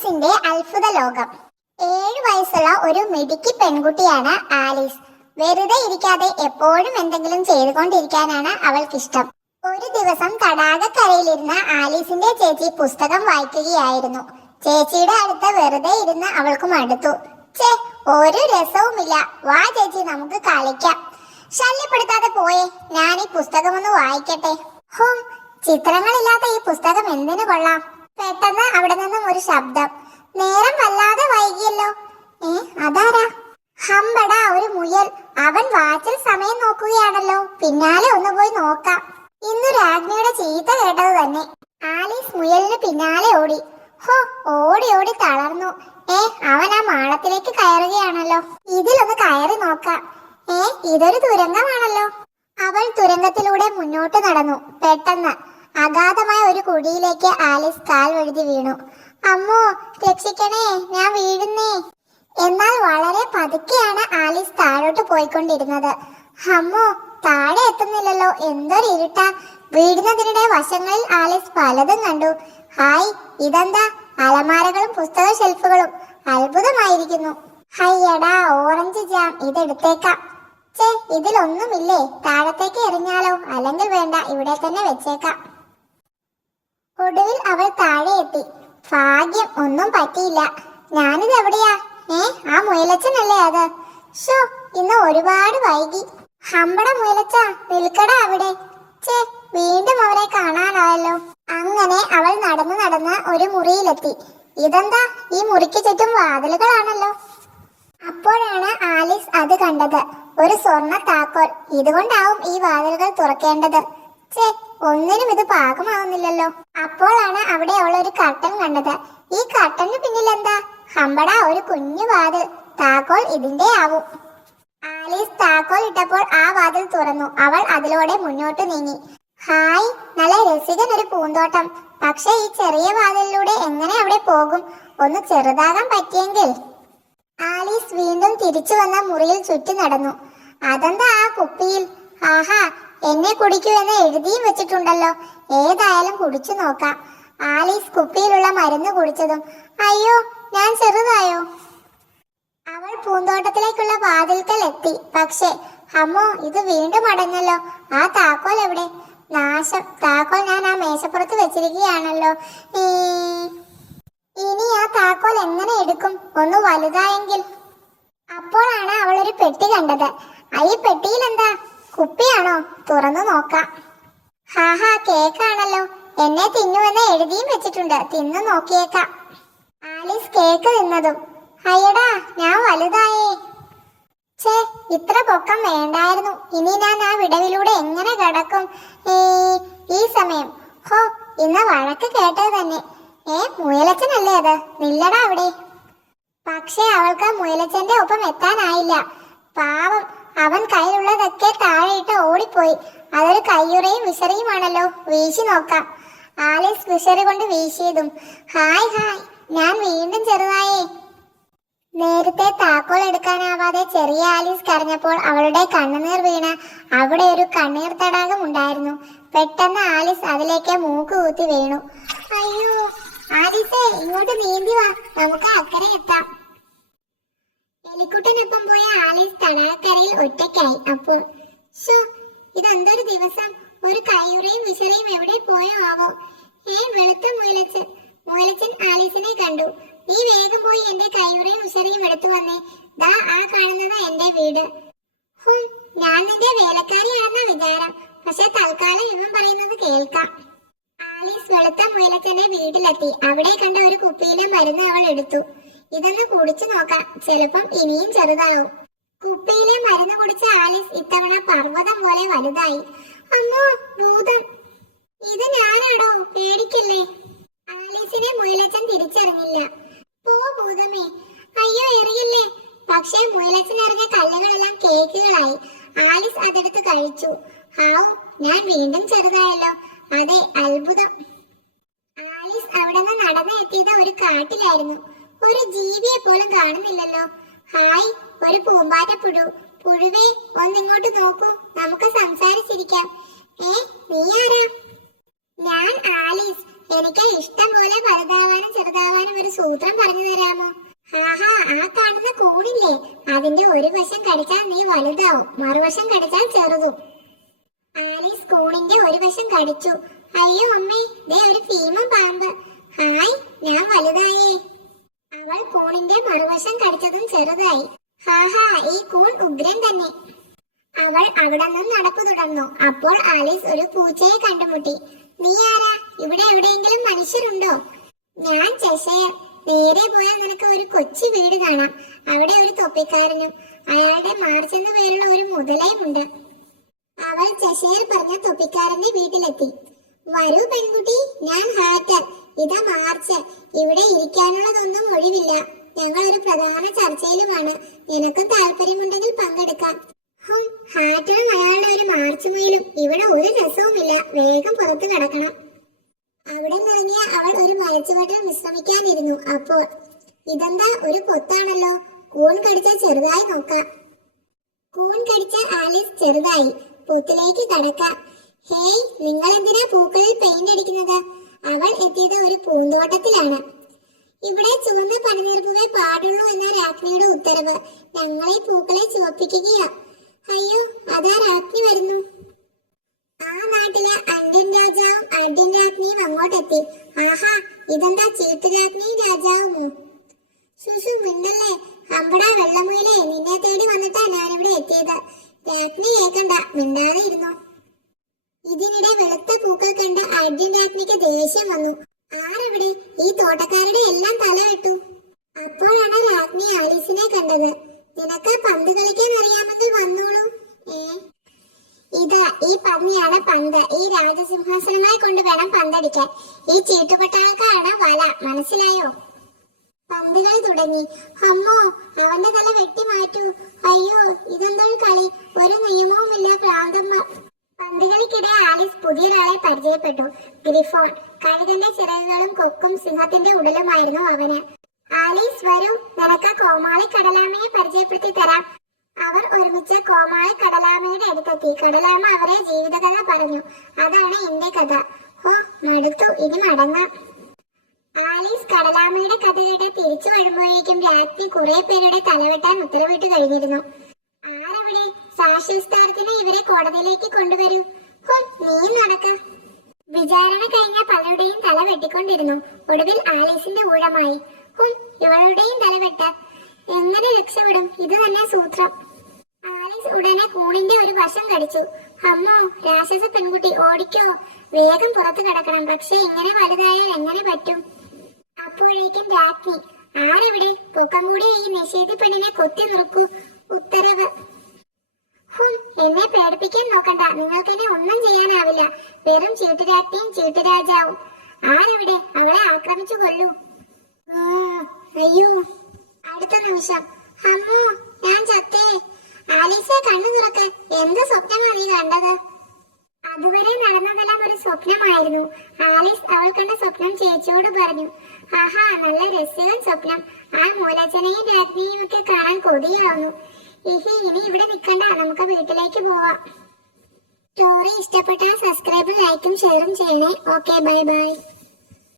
ആലീസിന്റെ അത്ഭുത ലോകം. 7 വയസ്സുള്ള ഒരു മിടുക്കി പെൺകുട്ടിയാണ് ആലീസ്. വെറുതെ ഇരിക്കാതെ എപ്പോഴും എന്തെങ്കിലും ചെയ്തുകൊണ്ടിരിക്കാനാണ് അവൾക്കിഷ്ടം. ഒരു ദിവസം തടാകക്കരയിലിരുന്ന ആലീസിന്റെ ചേച്ചി പുസ്തകം വായിക്കുകയായിരുന്നു. ചേച്ചിയുടെ അടുത്ത് വെറുതെ ഇരുന്ന് അവൾക്ക് മടുത്തു. ഒരു രസവുമില്ല, വാ ചേച്ചി നമുക്ക് കളിക്കാം. ശല്യപ്പെടുത്താതെ പോയേ, ഞാൻ ഈ പുസ്തകം ഒന്ന് വായിക്കട്ടെ. ചിത്രങ്ങളില്ലാത്ത ഈ പുസ്തകം എന്തിനു കൊള്ളാം. പെട്ടെന്ന് അവിടെ നിന്നും ഒരു ശബ്ദം. നേരം വല്ലാതെ വൈകിയല്ലോ. അതാരാ? ഹമ്പടാ, ഒരു മുയൽ. അവൻ വാച്ചിൽ സമയം നോക്കുകയാണല്ലോ. പിന്നാലെ ഒന്ന് പോയി നോക്കാം. ഇന്ന് രാജ്ഞിയുടെ ചീത്ത കേട്ടത് തന്നെ. ആലീസ് മുയലിന് പിന്നാലെ ഓടി. ഓടി ഓടി തളർന്നു. അവൻ ആ മാളത്തിലേക്ക് കയറുകയാണല്ലോ. ഇതിലൊന്ന് കയറി നോക്കാം. ഇതൊരു തുരങ്കമാണല്ലോ. അവൾ തുരങ്കത്തിലൂടെ മുന്നോട്ട് നടന്നു. പെട്ടെന്ന് അഗാധമായ ഒരു കുഴിയിലേക്ക് ആലീസ് കാൽ വഴുതി വീണു. അമ്മോ, രക്ഷിക്കണേ, ഞാൻ വീഴുന്നേ. എന്നാൽ വളരെ പതുക്കെയാണ് ആലീസ് താഴോട്ട് പോയിക്കൊണ്ടിരുന്നത്. അമ്മോ, താഴെ എത്തുന്നില്ലല്ലോ, എന്തൊരു ഇരുട്ടാ. വീഴുന്നതിനിടെ വശങ്ങളിൽ ആലീസ് പലതും കണ്ടു. ഹായ്, ഇതെന്താ? അലമാരകളും പുസ്തക ഷെൽഫുകളും. അത്ഭുതമായിരിക്കുന്നു. ഹയ്യടാ, ഓറഞ്ച് ജാം, ഇതെടുത്തേക്കാം. ഇതിലൊന്നുമില്ലേ? താഴത്തേക്ക് എറിഞ്ഞാലോ? അല്ലെങ്കിൽ വേണ്ട, ഇവിടെ തന്നെ വെച്ചേക്കാം. ഒടുവിൽ അവൾ താഴെ എത്തി. ഭാഗ്യം, ഒന്നും പറ്റിയില്ല. ഞാനിത് എവിടെയാ? ആ മുയലച്ചനല്ലേ അത്? ഇന്ന് ഒരുപാട് വൈകി. ഹമ്പട മുയലച്ച, നിൽക്കട അവിടെ. വീണ്ടും അവരെ കാണാനായല്ലോ. അങ്ങനെ അവൾ നടന്ന് നടന്ന് ഒരു മുറിയിലെത്തി. ഇതെന്താ, ഈ മുറിക്ക് ചുറ്റും വാതിലുകളാണല്ലോ. അപ്പോഴാണ് ആലീസ് അത് കണ്ടത്. ഒരു സ്വർണ്ണ താക്കോൽ. ഇതുകൊണ്ടാവും ഈ വാതിലുകൾ തുറക്കേണ്ടത്. ഒന്നിനും ഇത് പാകമാവുന്നില്ലല്ലോ. അപ്പോഴാണ് അവിടെ അവൾ ഒരു കർട്ടൻ കണ്ടത്. ഈ കർട്ടന് പിന്നിൽ എന്താ? ഹമ്പട, ഒരു കുഞ്ഞു വാതിൽ. താക്കോൽ ഇതിന്റെ ആവും. ആലീസ് താക്കോൽ ഇട്ടപ്പോൾ ആ വാതിൽ തുറന്നു. അവൾ അതിലൂടെ മുന്നോട്ട് നീങ്ങി. ഹായ്, നല്ല രസികൻ ഒരു പൂന്തോട്ടം. പക്ഷെ ഈ ചെറിയ വാതിലിലൂടെ എങ്ങനെ അവിടെ പോകും? ഒന്ന് ചെറുതാകാൻ പറ്റിയെങ്കിൽ. ആലീസ് വീണ്ടും തിരിച്ചു വന്ന മുറിയിൽ ചുറ്റി നടന്നു. അതെന്താ ആ കുപ്പിയിൽ? ആഹാ, എന്നെ കുടിക്കൂ എന്ന് എഴുതിയും വെച്ചിട്ടുണ്ടല്ലോ. ഏതായാലും കുടിച്ചു നോക്കാം. ആലീസ് കുപ്പിയിലുള്ള മരുന്ന് കുടിച്ചതും അയ്യോ, ഞാൻ ചെറുതായോ? അവൾ പൂന്തോട്ടത്തിലേക്കുള്ള വാതിൽക്കൽ എത്തി. പക്ഷേ അമ്മോ, ഇത് വീണ്ടും അടഞ്ഞല്ലോ. ആ താക്കോൽ എവിടെ? നാശം, താക്കോൽ ഞാൻ ആ മേശപ്പുറത്ത് വെച്ചിരിക്കുകയാണല്ലോ. ഇനി ആ താക്കോൽ എങ്ങനെ എടുക്കും? ഒന്ന് വലുതായെങ്കിൽ. അപ്പോഴാണ് അവൾ ഒരു പെട്ടി കണ്ടത്. ഈ പെട്ടിയിൽ എന്താ? കുപ്പിയാണോ? തുറന്നു നോക്കാം. ഹാഹാ, കേക്കാണല്ലോ. എന്നെ തിന്നുവെന്ന് എഴുതിയും വെച്ചിട്ടുണ്ട്. തിന്നു നോക്കിയേക്കാം. ആലീസ് കേക്ക് തിന്നതും അയ്യടാ, ഞാൻ വലുതായേ. ഇത്ര പൊക്കം വേണ്ടായിരുന്നു. ഇനി ഞാൻ ആ വിടവിലൂടെ എങ്ങനെ കിടക്കും ഈ സമയം? ഇന്ന് വഴക്ക് കേട്ടത് തന്നെ. മുയലച്ചനല്ലേ അത്? നില്ലടാ അവിടെ. പക്ഷെ അവൾക്ക് മുയലച്ചന്റെ ഒപ്പം എത്താനായില്ല. പാവം, അവൻ കയ്യിലുള്ളതൊക്കെ താഴെയിട്ട് ഓടിപ്പോയി. അതൊരു കയ്യുറയും വിശറിയുമാണല്ലോ. വീശി നോക്കാം. ആലീസ് വിശറി കൊണ്ട് വീശിയതും ഹായ് ഹായ്, ഞാൻ വീണ്ടും ചെറുതായേ. നേരത്തെ താക്കോൽ എടുക്കാനാവാതെ ചെറിയ ആലീസ് കരഞ്ഞപ്പോൾ അവളുടെ കണ്ണുനീർ വീണ് അവിടെ ഒരു കണ്ണീർ തടാകം ഉണ്ടായിരുന്നു. പെട്ടെന്ന് ആലീസ് അതിലേക്ക് മൂക്ക് കുത്തി വീണു. അയ്യോ ആലീസേ, ഇങ്ങോട്ട് നീന്തി വാ, നമുക്ക് അക്കരെ എത്താം. എലിക്കുട്ടനൊപ്പം പോയ ആലീസ് തടാകക്കരയിൽ ഒറ്റയ്ക്കായി. അപ്പോൾ ഇതെന്തൊരു ദിവസം. ഒരു കയ്യുറയും വിശറിയും എവിടെ പോയോ ആവോ? വെളുത്ത മുയലച്ചൻ. മുയലച്ചൻ ആലീസിനെ കണ്ടു. നീ വേഗം പോയി എന്റെ കയ്യുറയും വിശറിയും എടുത്തു വന്നേ. ദാ ആ കാണുന്നത് എന്റെ വീട്. ഞാൻ നിന്റെ വേലക്കാരിയാണെന്ന വിചാരം. പക്ഷെ തൽക്കാലം ഇവൻ പറയുന്നത് കേൾക്കാം. ആലീസ് വെളുത്ത മുയലച്ചന്റെ വീട്ടിലെത്തി. അവിടെ കണ്ട ഒരു കുപ്പിയിലെ മരുന്ന് അവൾ എടുത്തു. ഇതൊന്ന് കുടിച്ചു നോക്കാം, ചിലപ്പം ഇനിയും ചെറുതാവും. കുപ്പിയിലെ മരുന്ന് കുടിച്ച ആലീസ് ഇത്തവണ പർവ്വതം പോലെ വലുതായി. അമ്മോ, ഭൂതം! ഇത് ഞാനാടോ, പേടിക്കില്ലേ? ആലീസിനെ മുയലച്ചൻ തിരിച്ചറിഞ്ഞില്ല. പോ ഭൂതമേ. അയ്യോ, എറിയല്ലേ. പക്ഷേ മുയലച്ചൻ എറിഞ്ഞ കല്ലുകളെല്ലാം കേക്കുകളായി. ആലീസ് അതെടുത്ത് കഴിച്ചു. ഹാവ്, ഞാൻ വീണ്ടും ചെറുതായല്ലോ. അതെ, അത്ഭുതം. ആലീസ് അവിടെ നിന്ന് നടന്ന് എത്തിയത് ഒരു കാട്ടിലായിരുന്നു. ഒരു ജീവിയെ പോലും കാണുന്നില്ലല്ലോ. ഹായ്, ഒരു പൂമ്പാറ്റപ്പുഴു. പുഴുവേ, ഒന്നിങ്ങോട്ട് നോക്കൂ, നമുക്ക് സംസാരിച്ചിരിക്കാം. നീ ആരാ? ഞാൻ ആലീസ്. എനിക്ക് ഇഷ്ടം പോലെ വലുതാവാനും ചെറുതാവാനും ഒരു സൂത്രം കടിച്ചാൽ നീ വലുതാവും, മറുവശം കടിച്ചാൽ ചെറുതും. ആലീസ് കൂണിന്റെ ഒരു വശം കടിച്ചു. അയ്യോ അമ്മേ, ദേ ഒരു ഭീമൻ പാമ്പ്. ഹായ്, ഞാൻ വലുതായേ. അവൾ കൂണിന്റെ മറുവശം കടിച്ചതും ചെറുതായി. ഹാഹാ, ഈ കൂൺ ഉഗ്രൻ തന്നെ. അവൾ അവിടെ നിന്ന് നടപ്പ് തുടർന്നു. അപ്പോൾ ആലീസ് ഒരു പൂച്ചയെ കണ്ടുമുട്ടി. നീ ആരാ? ഇവിടെ എവിടെയെങ്കിലും മനുഷ്യരുണ്ടോ? ഞാൻ ചെഷയർ. നേരെ പോയാൽ നിനക്ക് ഒരു കൊച്ചു വീട് കാണാം. അവിടെ ഒരു തൊപ്പിക്കാരനും അയാളുടെ മാർച്ച് എന്ന പേരുള്ള ഒരു മുതലയുമുണ്ട്. അവൾ ചെഷയർ പറഞ്ഞ തൊപ്പിക്കാരന്റെ വീട്ടിലെത്തി. വരൂ പെൺകുട്ടി, ഞാൻ ഹാറ്റർ, ഇതാ മാർച്ച്. ഇവിടെ ഇരിക്കാനുള്ളതൊന്നും ഒഴിവില്ല. ഞങ്ങൾ ഒരു പ്രധാന ചർച്ചയിലുമാണ്. നിനക്കും താല്പര്യമുണ്ടെങ്കിൽ പങ്കെടുക്കാം. ഹാറ്ററും അയാളുടെ ഒരു മാർച്ച് മുയിലും ഇവിടെ ഒരു രസവുമില്ല. വേഗം പുറത്തു കിടക്കണം. അവിടെ നിറങ്ങിയ അവൾ ഒരു മരച്ചുവട്ടിൽ വിശ്രമിക്കാനിരുന്നു. അപ്പോൾ ഇതെന്താ, ഒരു കൊത്താണല്ലോ. കൂൺ കടിച്ച ചെറുതായി നോക്കാം. കൂൺ കടിച്ച ആലീസ് ചെറുതായി. പൂത്തിലേക്ക് കടക്കാം. ഹേയ്, നിങ്ങൾ എന്തിനാ പൂക്കളിൽ പെയിന്റ് അടിക്കുന്നത്? അവൾ എത്തിയത് ഒരു പൂന്തോട്ടത്തിലാണ്. ഇവിടെ ചുവന്ന പനിനീർപ്പൂവേ പാടുള്ളൂ എന്ന രാജ്ഞിയുടെ ഉത്തരവ്. ഞങ്ങളെ പൂക്കളെ ചുവപ്പിക്കുകയാ. അയ്യോ, അതാ രാജ്ഞി വരുന്നു. ആ നാട്ടിലെ അണ്ടിൻ രാജാവും അണ്ടിൻ രാജ്ഞിയും അങ്ങോട്ടെത്തി. ആഹാ, ഇതെന്താ ചീട്ടുരാജ്ഞിയും രാജാവുമോ? സുസു മിണ്ടല്ലേ. അമ്പടാ വെള്ളമുയിലേ, നിന്നെ തേടി വന്നിട്ടാ ഞാനിവിടെ എത്തിയത്. രാജ്ഞി കേൾക്കണ്ട, മിണ്ടാതെ ഇരുന്നു. ഇതിനിടെ വെളുത്ത പൂക്കൾ കണ്ട് അണ്ടിൻ രാജ്ഞിക്ക് ദേഷ്യം വന്നു. ആരവിടെ? ഈ തോട്ടക്കാരുടെ എല്ലാം തല വെട്ടു. അപ്പോഴാണ് രാജ്ഞി ആലീസിനെ കണ്ടത്. നിനക്ക് പന്ത് കളിക്കാൻ അറിയാമെങ്കിൽ വന്നോളൂ. ഇതാ, ഈ പന്നിയാണ് പന്ത്. ഈ രാജസിംഹാസനമായി കൊണ്ട് വേണം പന്തടിക്കാൻ. ഈ ചീട്ടുപട്ടാൾക്കാണ് വല, മനസ്സിലായോ? പന്തുകൾ തുടങ്ങി. അമ്മോ, അവന്റെ തല വെട്ടി മാറ്റൂ. അയ്യോ, ഇതെന്തൊരു കളി, ഒരു നിയമവുമില്ല ഭ്രാന്തന്മാർ. പന്തുകളിക്കിടെ ആലീസ് പുതിയൊരാളെ പരിചയപ്പെട്ടു. ഗ്രിഫോൺ. കഴുകന്റെ ചിറകുകളും കൊക്കും സിംഹത്തിന്റെ ഉടലുമായിരുന്നു അവന്. ആലീസ്, വരൂ, നിനക്ക് കോമാളി കടലാമയെ പരിചയപ്പെടുത്തി തരാം. അവർ ഒരുമിച്ച് കോമാളി കടലാമയുടെ അടുത്തെത്തി. കടലാമ അവരെ ജീവിതകഥ പറഞ്ഞു. അതാണ് എന്റെ കഥ. ഓ, മടുത്തു, ഇനി മടങ്ങാം. ആലീസ് കടലാമയുടെ കഥ കേട്ട് തിരിച്ചു വരുമ്പോഴേക്കും രാജ്ഞി കുറെ പേരുടെ തലവെട്ടാൻ ഉത്തരവിട്ട് കഴിഞ്ഞിരുന്നു. ആരവിടെ? സാക്ഷ്യസ്ഥാനത്തിന് ഇവരെ കോടതിയിലേക്ക് കൊണ്ടുവരൂ. നീ നടക്ക. വിചാരണ കഴിഞ്ഞ പലരുടെയും തല വെട്ടിക്കൊണ്ടിരുന്നു. ഒടുവിൽ ആലീസിന്റെ ഊഴമായി. ഇവളുടെയും തല വെട്ട. എങ്ങനെ രക്ഷപ്പെടും? ഇത് തന്നെ സൂത്രം. ആലീസ് ഉടനെ കൂണിന്റെ ഒരു വശം കടിച്ചു. അമ്മോ, രാക്ഷസ പെൺകുട്ടി, ഓടിക്കോ, വേഗം പുറത്തു കിടക്കണം. പക്ഷെ ഇങ്ങനെ വലുതായാൽ എങ്ങനെ പറ്റും? അപ്പോഴേക്കും രാജ്ഞി. ആരെവിടെ? പൊക്കം കൂടി ഈ നിഷേധി പെണ്ണിനെ കൊത്തി നിർക്കൂ. ഉത്തരവ്. എന്നെ പേടിപ്പിക്കാൻ നോക്കണ്ട. നിങ്ങൾക്ക് എന്നെ ഒന്നും ചെയ്യാനാവില്ല. വെറും ചീട്ടുരാജ്ഞിയും ചീട്ടുരാജാവും. ആരെവിടെ? അവളെ ആക്രമിച്ചു കൊല്ലൂ. അയ്യോ. അടുത്ത നിമിഷം. അമ്മോ, ഞാൻ ചത്തേ. ആലീസെ, കണ്ണു തുറക്ക്. എന്ത് സ്വപ്നമാണ് നീ കണ്ടത്? അതുവരെ നടന്നതെല്ലാം ഒരു സ്വപ്നമായിരുന്നു. ആലീസ് അവൾ കണ്ട സ്വപ്നം ചേച്ചിയോട് പറഞ്ഞു. ആഹാ, നല്ല രസകൻ സ്വപ്നം. ആ മൂലച്ചനെയും രാജ്ഞിയും ഒക്കെ കാണാൻ കൊതിയാവുന്നു. ഇനി ഇവിടെ നിൽക്കണ്ട, നമുക്ക് വീട്ടിലേക്ക് പോവാം. സ്റ്റോറി ഇഷ്ടപ്പെട്ടാൽ സബ്സ്ക്രൈബും ലൈക്കും ഷെയറും ചെയ്യണേ. Okay, bye bye.